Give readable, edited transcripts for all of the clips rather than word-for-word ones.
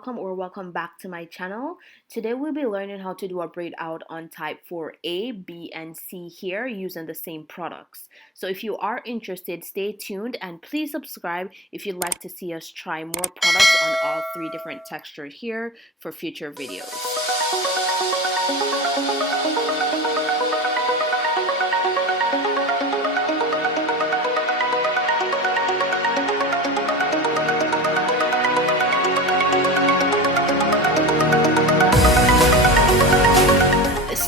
welcome or welcome back to my channel. Today we'll be learning how to do a braid out on type 4A, B, and C here using the same products. So if you are interested, stay tuned and please subscribe if you'd like to see us try more products on all three different textures here for future videos.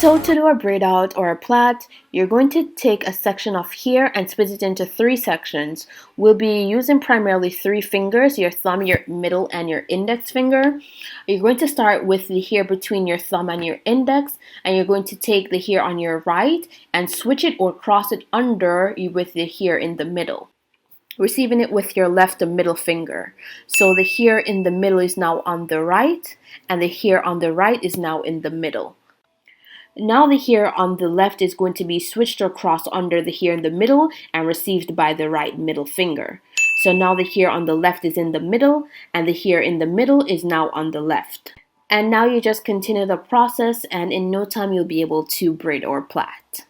So to do a braid out or a plait, you're going to take a section of hair and split it into three sections. We'll be using primarily three fingers, your thumb, your middle, and your index finger. You're going to start with the hair between your thumb and your index, and you're going to take the hair on your right and switch it or cross it under with the hair in the middle, receiving it with your left middle finger. So the hair in the middle is now on the right, and the hair on the right is now in the middle. Now the hair on the left is going to be switched across under the hair in the middle and received by the right middle finger. So now the hair on the left is in the middle and the hair in the middle is now on the left. And now you just continue the process and in no time you'll be able to braid or plait.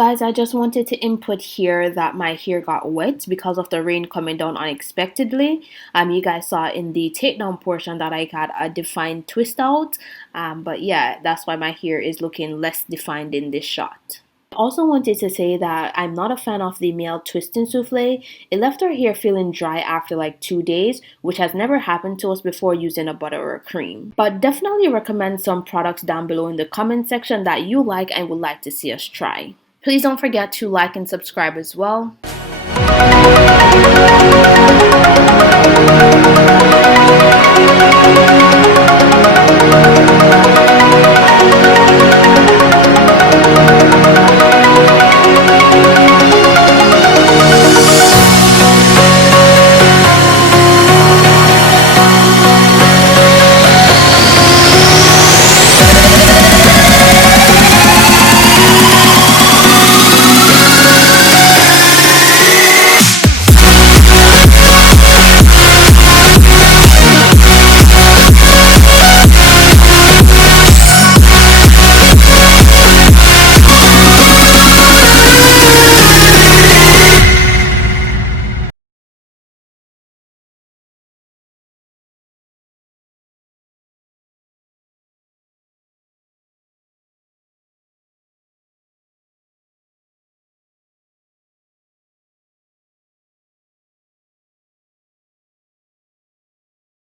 Guys, I just wanted to input here that my hair got wet because of the rain coming down unexpectedly. You guys saw in the takedown portion that I got a defined twist out. But yeah, that's why my hair is looking less defined in this shot. I also wanted to say that I'm not a fan of the male twisting souffle. It left our hair feeling dry after like 2 days, which has never happened to us before using a butter or a cream. But definitely recommend some products down below in the comment section that you like and would like to see us try. Please don't forget to like and subscribe as well.